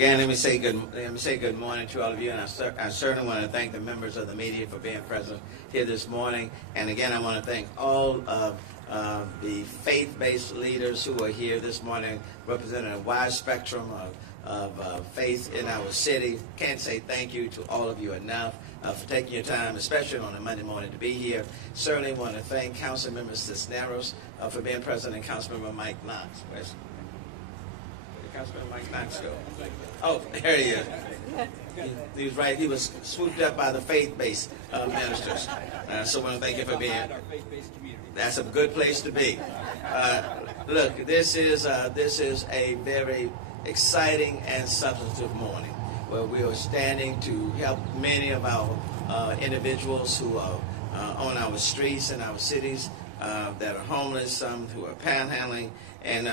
Again, let me say good morning to all of you, and I certainly want to thank the members of the media for being present here this morning. And again, I want to thank all of the faith-based leaders who are here this morning, representing a wide spectrum of faith in our city. Can't say thank you to all of you enough for taking your time, especially on a Monday morning, to be here. Certainly want to thank Councilmember Cisneros for being present, and Councilmember Mike Knox. Where's Councilmember Mike Knox go? Oh, there he is. He was right. He was swooped up by the faith-based ministers. So I want to thank you for being. That's a good place to be. Look, this is a very exciting and substantive morning where we are standing to help many of our individuals who are on our streets and our cities that are homeless, some who are panhandling. And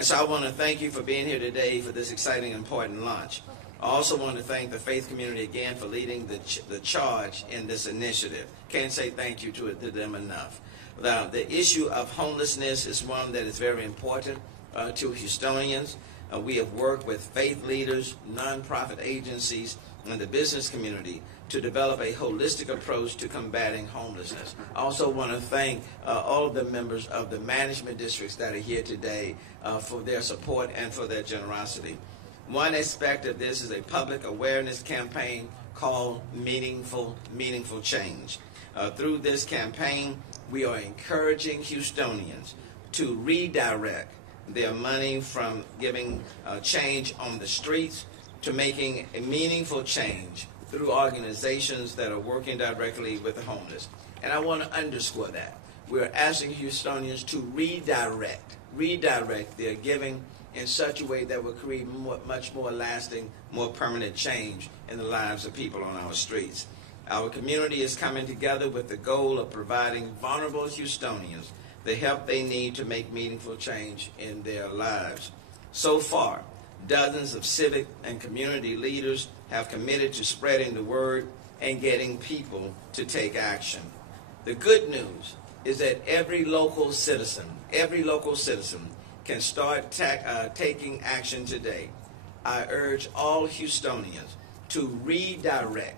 so I want to thank you for being here today for this exciting and important launch. I also want to thank the faith community again for leading the charge in this initiative. Can't say thank you to them enough. The issue of homelessness is one that is very important to Houstonians. We have worked with faith leaders, nonprofit agencies, and the business community to develop a holistic approach to combating homelessness. I also want to thank all of the members of the management districts that are here today for their support and for their generosity. One aspect of this is a public awareness campaign called Meaningful Change. Through this campaign, we are encouraging Houstonians to redirect their money from giving change on the streets to making a meaningful change through organizations that are working directly with the homeless. And I want to underscore that. We're asking Houstonians to redirect their giving in such a way that will create much more lasting, more permanent change in the lives of people on our streets. Our community is coming together with the goal of providing vulnerable Houstonians the help they need to make meaningful change in their lives. So far, dozens of civic and community leaders have committed to spreading the word and getting people to take action. The good news is that every local citizen can start taking action today. I urge all Houstonians to redirect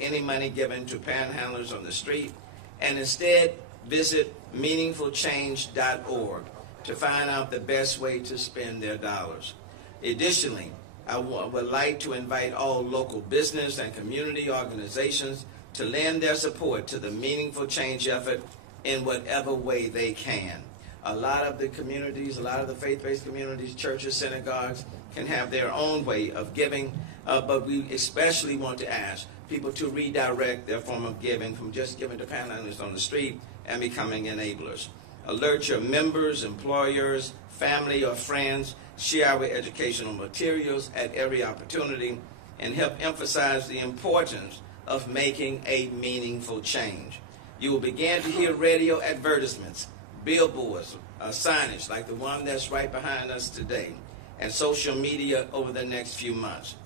any money given to panhandlers on the street, and instead visit meaningfulchange.org to find out the best way to spend their dollars. Additionally, I would like to invite all local business and community organizations to lend their support to the meaningful change effort in whatever way they can. A lot of the communities, a lot of the faith-based communities, churches, synagogues can have their own way of giving, but we especially want to ask people to redirect their form of giving from just giving to panhandlers on the street and becoming enablers. Alert your members, employers, family, or friends. Share our educational materials at every opportunity and help emphasize the importance of making a meaningful change. You will begin to hear radio advertisements, billboards, signage like the one that's right behind us today, and social media over the next few months.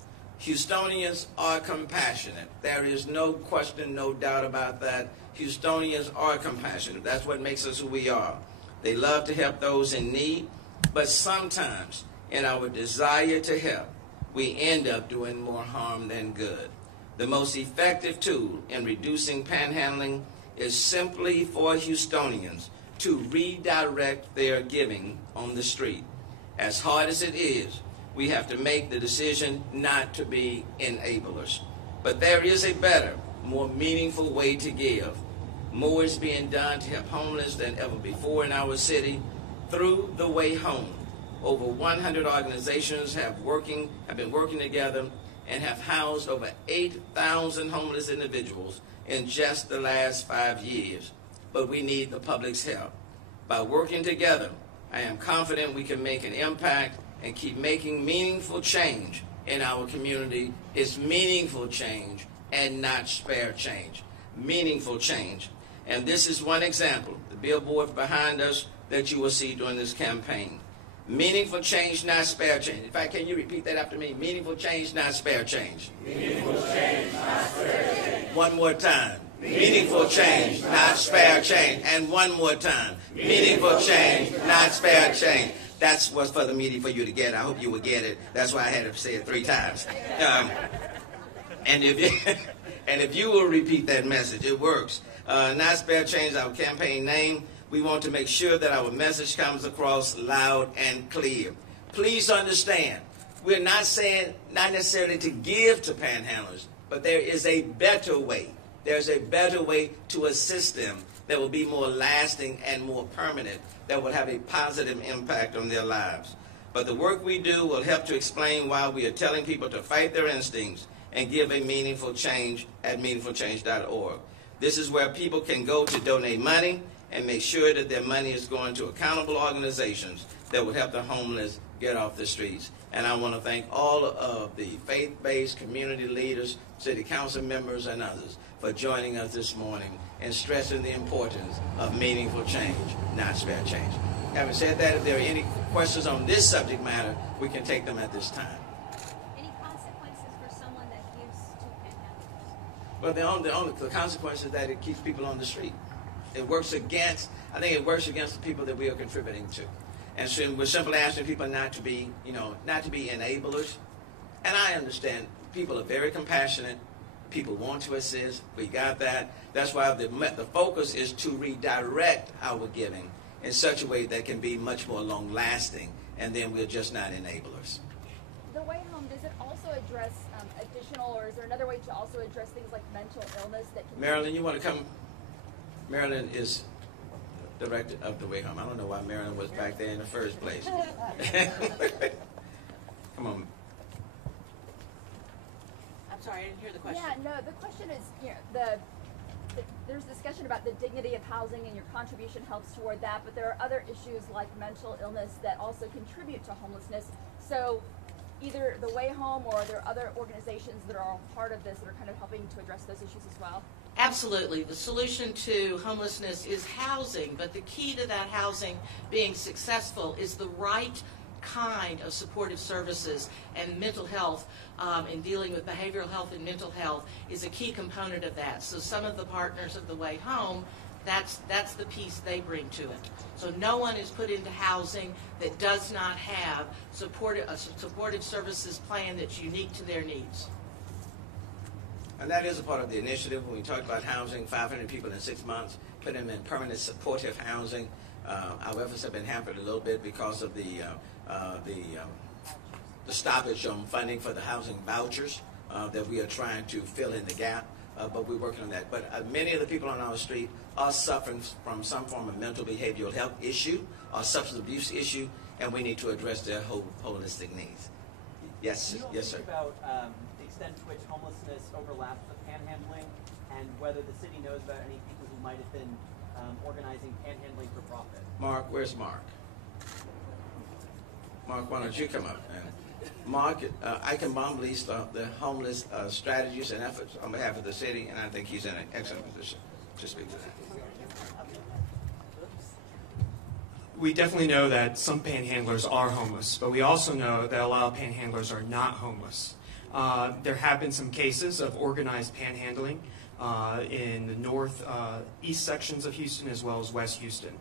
Houstonians are compassionate. There is no question, no doubt about that. Houstonians are compassionate. That's what makes us who we are. They love to help those in need, but sometimes in our desire to help, we end up doing more harm than good. The most effective tool in reducing panhandling is simply for Houstonians to redirect their giving on the street. As hard as it is, we have to make the decision not to be enablers. But there is a better, more meaningful way to give. More is being done to help homeless than ever before in our city through The Way Home. Over 100 organizations have been working together and have housed over 8,000 homeless individuals in just the last 5 years. But we need the public's help. By working together, I am confident we can make an impact and keep making meaningful change in our community. It's meaningful change and not spare change. Meaningful change. And this is one example, the billboard behind us that you will see during this campaign. Meaningful change, not spare change. In fact, can you repeat that after me? Meaningful change, not spare change. Meaningful change, not spare change. One more time. Meaningful change, not spare change. And one more time. Meaningful change, not spare change. That's what's for the media for you to get. I hope you will get it. That's why I had to say it 3 times. And if you will repeat that message, it works. Not Spare Change, our campaign name. We want to make sure that our message comes across loud and clear. Please understand, we're not saying not necessarily to give to panhandlers, but there is a better way. There's a better way to assist them that will be more lasting and more permanent, that will have a positive impact on their lives. But the work we do will help to explain why we are telling people to fight their instincts and give a meaningful change at meaningfulchange.org. This is where people can go to donate money and make sure that their money is going to accountable organizations that will help the homeless get off the streets. And I want to thank all of the faith-based community leaders, city council members, and others for joining us this morning and stressing the importance of meaningful change, not spare change. Having said that, if there are any questions on this subject matter, we can take them at this time. Any consequences for someone that gives to panhandlers? Well, the consequence is that it keeps people on the street. It works against, I think it works against the people that we are contributing to. And so we're simply asking people not to be enablers. And I understand people are very compassionate. People want to assist. We got that. That's why the focus is to redirect our giving in such a way that can be much more long-lasting, and then we're just not enablers. The Way Home, does it also address additional, or is there another way to also address things like mental illness that can... Marilyn, you want to come? Marilyn is director of the Way Home. I don't know why Marilyn was back there in the first place. Come on. I'm sorry, I didn't hear the question. Yeah, no, the question is, there's discussion about the dignity of housing, and your contribution helps toward that, but there are other issues like mental illness that also contribute to homelessness. So either the Way Home or there are other organizations that are part of this that are kind of helping to address those issues as well? Absolutely. The solution to homelessness is housing, but the key to that housing being successful is the right kind of supportive services, and mental health and dealing with behavioral health and mental health is a key component of that. So some of the partners of the Way Home, that's the piece they bring to it. So no one is put into housing that does not have a supportive services plan that's unique to their needs. And that is a part of the initiative. When we talk about housing, 500 people in 6 months, put them in permanent supportive housing. Our efforts have been hampered a little bit because of the stoppage on funding for the housing vouchers that we are trying to fill in the gap, but we're working on that. But many of the people on our street are suffering from some form of mental behavioral health issue or substance abuse issue, and we need to address their holistic needs. Yes, yes, sir. Can you talk about the extent to which homelessness overlaps with panhandling, and whether the city knows about any people who might have been organizing panhandling for profit? Mark, where's Mark? Mark, why don't you come up? Mark, Eichenbaum leads the homeless strategies and efforts on behalf of the city, and I think he's in an excellent position to speak to that. We definitely know that some panhandlers are homeless, but we also know that a lot of panhandlers are not homeless. There have been some cases of organized panhandling in the northeast sections of Houston as well as West Houston.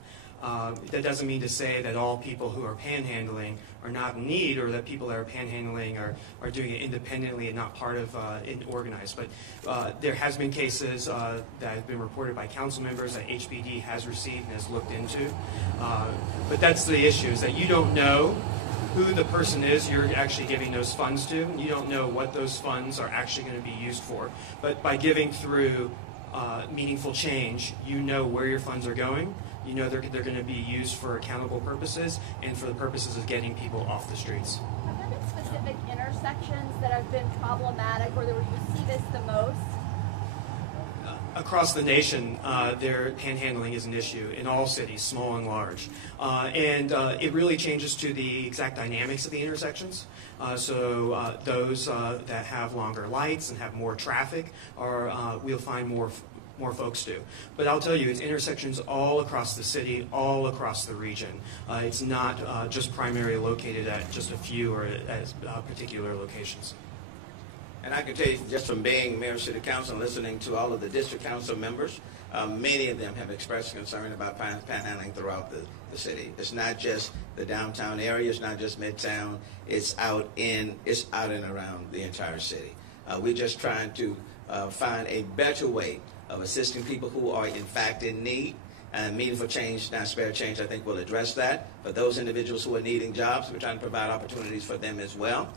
That doesn't mean to say that all people who are panhandling are not in need, or that people that are panhandling are doing it independently and not part of organized. But there has been cases that have been reported by council members that HPD has received and has looked into. But that's the issue, is that you don't know who the person is you're actually giving those funds to. You don't know what those funds are actually going to be used for. But by giving through meaningful change, you know where your funds are going. You know they're going to be used for accountable purposes and for the purposes of getting people off the streets. Have there been specific intersections that have been problematic, or where you see this the most? Across the nation, panhandling is an issue in all cities, small and large. And it really changes to the exact dynamics of the intersections. So those that have longer lights and have more traffic we'll find more folks do. But I'll tell you, it's intersections all across the city, all across the region. It's not just primarily located at just a few or at particular locations. And I can tell you, just from being mayor of city council and listening to all of the district council members, many of them have expressed concern about panhandling throughout the city. It's not just the downtown area. It's not just Midtown. It's out and around the entire city. We're just trying to find a better way of assisting people who are in fact in need. And Meaningful Change, not Spare Change, I think will address that. For those individuals who are needing jobs, we're trying to provide opportunities for them as well.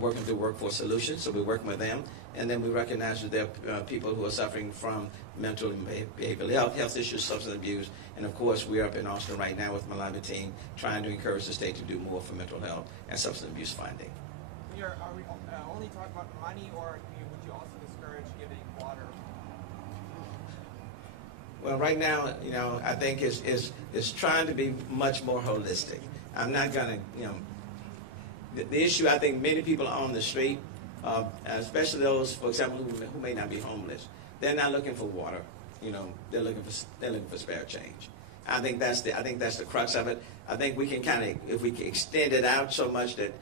Working through Workforce Solutions, so we're working with them. And then we recognize that there are people who are suffering from mental and behavioral health issues, substance abuse. And of course, we're up in Austin right now with Malama team trying to encourage the state to do more for mental health and substance abuse finding. Are we only talking about money, or would you also discourage giving water? Well, right now, I think it's trying to be much more holistic. I'm not going to, the issue I think many people on the street, especially those, for example, who may not be homeless, they're not looking for water. They're looking for spare change. I think that's the crux of it. I think we can if we can extend it out so much that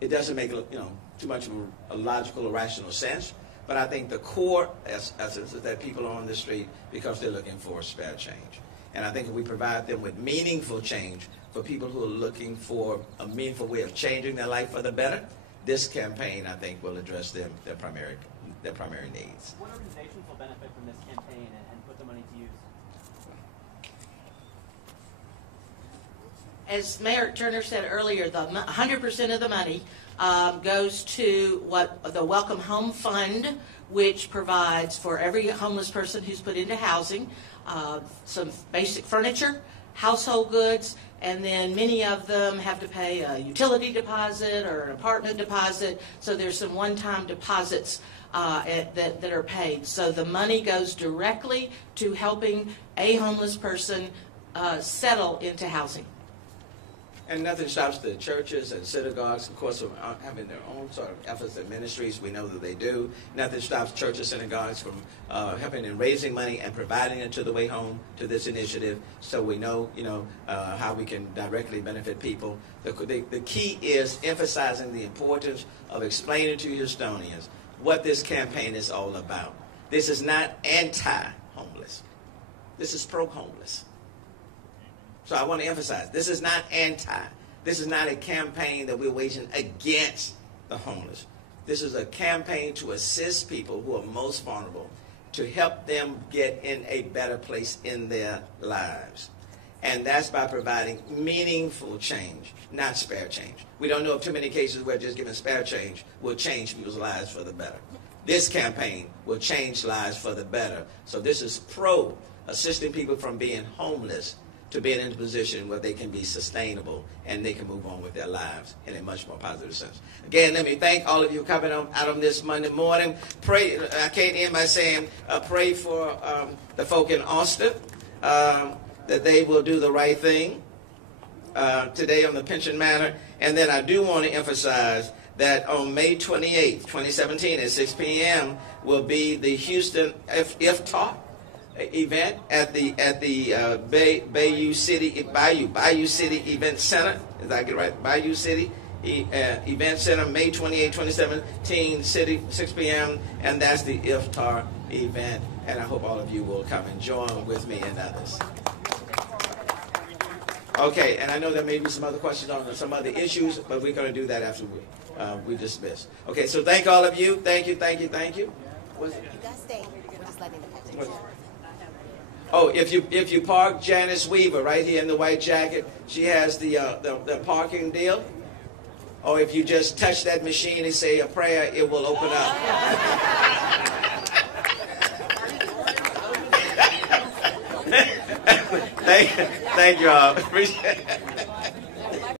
it doesn't make too much of a logical or rational sense. But I think the core essence is that people are on the street because they're looking for spare change. And I think if we provide them with meaningful change for people who are looking for a meaningful way of changing their life for the better, this campaign, I think, will address their primary needs. What organizations will benefit from this campaign and put the money to use? As Mayor Turner said earlier, the 100% of the money goes to the Welcome Home Fund, which provides for every homeless person who's put into housing some basic furniture, household goods, and then many of them have to pay a utility deposit or an apartment deposit. So there's some one-time deposits that are paid. So the money goes directly to helping a homeless person settle into housing. And nothing stops the churches and synagogues, of course, from having their own sort of efforts and ministries. We know that they do. Nothing stops churches and synagogues from helping in raising money and providing it to the way home to this initiative. So we know, how we can directly benefit people. The key is emphasizing the importance of explaining to Houstonians what this campaign is all about. This is not anti-homeless. This is pro-homeless. So I want to emphasize, this is not anti. This is not a campaign that we're waging against the homeless. This is a campaign to assist people who are most vulnerable, to help them get in a better place in their lives. And that's by providing meaningful change, not spare change. We don't know of too many cases where just giving spare change will change people's lives for the better. This campaign will change lives for the better. So this is pro assisting people from being homeless to being in a position where they can be sustainable and they can move on with their lives in a much more positive sense. Again, let me thank all of you coming out on this Monday morning. Pray. I can't end by saying pray for the folk in Austin, that they will do the right thing today on the pension matter. And then I do want to emphasize that on May 28th, 2017 at 6 p.m. will be the Houston Iftar event at the Bayou City Event Center. Did I get it right? Bayou City Event Center, May 28, 2017, 6 p.m. And that's the Iftar event. And I hope all of you will come and join with me and others. Okay, and I know there may be some other questions on some other issues, but we're going to do that after we dismiss. Okay, so thank all of you. Thank you. You guys stay. We're just letting the package. Oh, if you park Janice Weaver right here in the white jacket, she has the parking deal. Or if you just touch that machine and say a prayer, it will open up. Thank you all. Appreciate it.